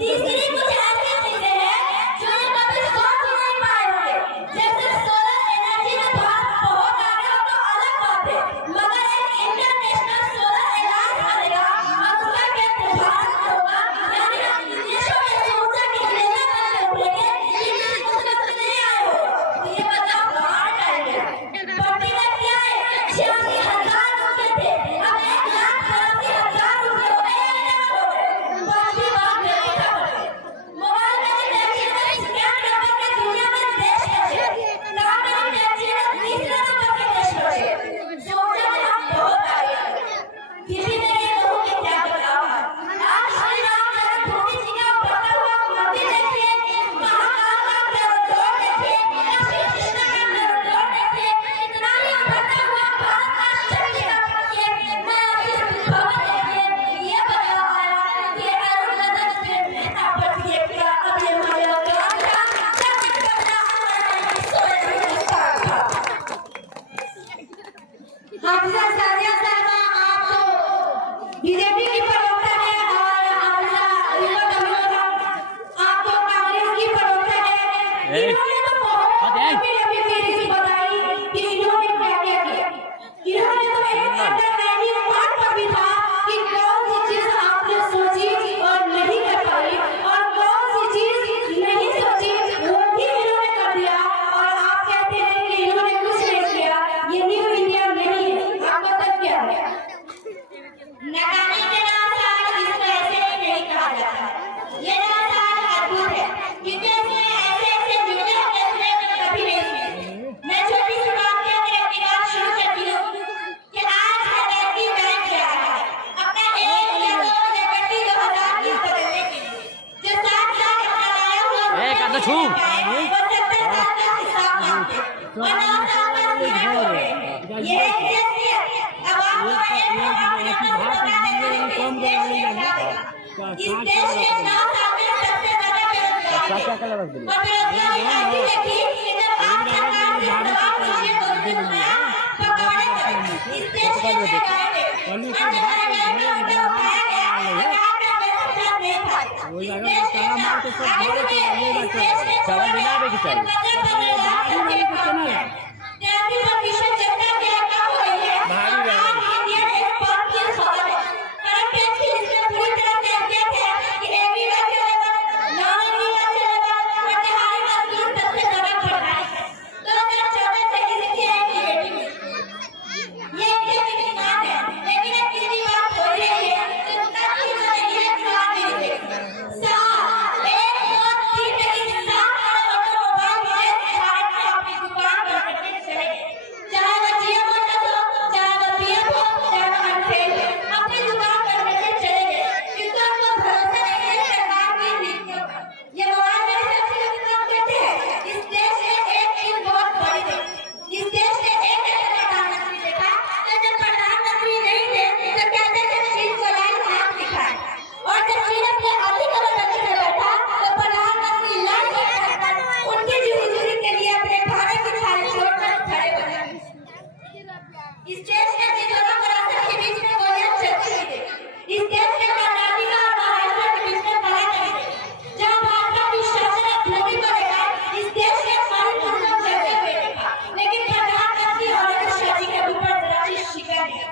तीसरी कुछ ऐसी चीजें हैं जो ये कभी सोच ही नहीं पाए होंगे, जैसे सोलर एनर्जी में भारत बहुत आगे हो तो अलग बात है, मगर एक इंटरनेशनल सोलर अलायंस बनेगा और उसका केंद्र भारत में होगा, यानी हम विदेशों में से ऊर्जा की लेना करके उठेंगे, ये किसी को समझ नहीं आए हो। तो ये बताओ कहाँ जाएंगे? पट्टी में क्या है? 86,000 रुपए थे, अब 1,82,000 रुपए हो गए, या नहीं हो गए? बाकी बात नहीं खबर। मोबाइल में टैक्सी में स्कैन करने के दुनिया में देश कैसे? काम में टैक्सी में तीसरे नंबर के देश कैसे? सोचा में हम बहुत आगे हैं। किसी ने ये कहूँ कि क्या बताओ? आज श्री राम जन्मभूमि जी का उभरता हुआ मूर्ति देखिए, महाकाल का कॉरिडोर देखिए, श्री कृष्ण का कॉरिडोर देखिए, इतना ही उभरता हुआ भारत का शक्ति का देखिए, मैं अभी भवन देखिए, ये बना हुआ है, ये अरुणोदय से नेता पड़ती है क्या? अब ये हमारे औकात का जब करना हमारे सोए हुए था। हाफिजा सादिया साहबा, आप तो बीजेपी की प्रवक्ता है और हाफिजा आप तो कांग्रेस की प्रवक्ता है। इन्होंने तो बहुत लंबी चीज़ बताई कि इन्होंने क्या क्या किया। इन्होंने तो एक अंडर वैल्यू पार्ट पर भी था कि कौन सी चीज आपने सोची और नहीं कर पाई और कौन सी चीज नहीं सोची वो भी इन्होंने कर दिया, और आप कहते हैं कि इन्होंने कुछ नहीं किया। ये न्यू इंडिया नहीं है, आपका तब क्या है? नाकामी के नाम से इसको ऐसे ही नहीं कहा जाता। ये नाम अद्भुत है क्योंकि इसमें ऐसे ऐसे जुड़े हुए थे कभी नहीं सुने। मैं छोटी सी बात के अंदर अपनी बात शुरू करती हूँ कि आज हमारी बैंक क्या है अपना 1 या 2 या 20,000 की बदलने के लिए जो 7 साल बनाया हुआ है वो 70 साल का हिसाब मांगते और 9 साल का सीधे हो गए। ये कैसे अब आपको एक बताने के लिए इस देश के 9 साल में सबसे बड़ा बेरोजगारी और बेरोजगारी ऐसी देखी कि जब आप सरकार के खिलाफ मुझे बोलते हुए पकौड़े पड़े इस देश के लगाए अन्य लगाए में उन्हें उठाया गया और आपका बेहतर साथ नहीं था। इस देश के जनता की हत्या हो रही है। आज इंडिया एक बहुत की खबर है, करंट पेज की जिसमें पूरी तरह से अपडेट है कि एवी का लेवल, नॉन एवी का लेवल और तिहाई मजदूर सबसे ज्यादा बढ़ रहा है। 2014 से इसकी एक रेटिंग है, ये एक विज्ञान है, लेकिन एक तीसरी बात हो रही है कि उनका की बनेगी है खिलाड़ी से साल 1 2 3 नहीं 7 ऑटोमोबाइल से भारत में अपनी दुकान बनाने चले गए, चाहे वो जिया मोटर्स हो, चाहे वो पीएम हो, चाहे वो अनफेल हो, अपनी दुकान करने के चले गए क्योंकि उनको भरोसा नहीं है सरकार की नीतियों पर। ये मोबाइल में सबसे काम करते हैं। इस देश में एक चीज बहुत बड़ी थी, इस देश में एक ऐसा प्रधानमंत्री देखा तो जब प्रधानमंत्री नहीं थे तो कहते थे चीन को लाइन हाथ दिखाए, और जब चीन अपने आर्थिक बदलने में बैठा तो प्रधानमंत्री लाइन दिखाकर उनकी जुड़ी के लिए अपने खाने की थाली छोड़कर खड़े हो गए। इस देश के तिजोरी विरासत के बीच में गोलियां चलती हुई थी। इस देश के कर्नाटक और महाराष्ट्र के बीच में लड़ाई चली थी, जहां भाजपा की शासन धरती पर देखा इस देश के सारे दुश्मन चलते हुए देखा, लेकिन प्रधानमंत्री और शादी के ऊपर जरा सी शिकन नहीं।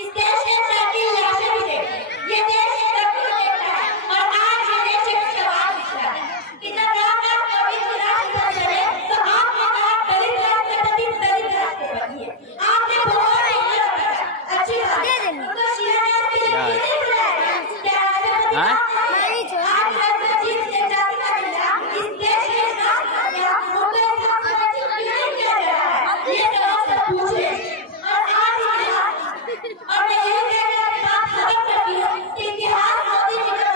इस देश के साथी लाशें भी देखी, ये देश सब कुछ देखता है और आज ये देश एक सवाल पूछता है कि जब राम कभी खुदा इधर चले तो आपने कहा दलित राज के प्रति दलित राज के प्रति आपने बहुत अच्छी बात तो शिलान्यास के लिए नहीं बुलाया क्या आज राष्ट्रजीत जनजाति का जिला इस देश के नाम या मुद्दे क्यों किया जा रहा है, ये सवाल सब पूछे और आज और मैं यही कहकर बात खत्म करती हूँ कि इतिहास मोदी जी का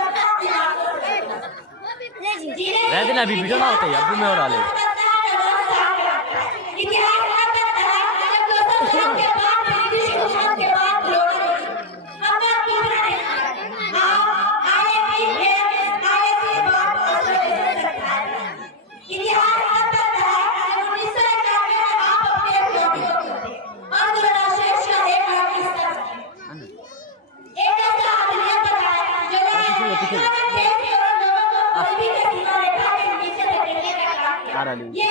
रह देना अभी वीडियो ना होता है अभी में और आले इतिहास करता है जब 200 साल के बाद ब्रिटिश हुकूमत के बाद लोग अपना दूसरा नहीं आए भी बहुत असर सकता है। इतिहास करता है जब 1991 में आप अपने लोगों को थे और दुर्नाशेष का एक और किस्सा एक ऐसा आदमी बताया जो देश और लोगों मौलवी का सीना रेखा के नीचे धकेलने का काम किया। आ रहा नहीं। ये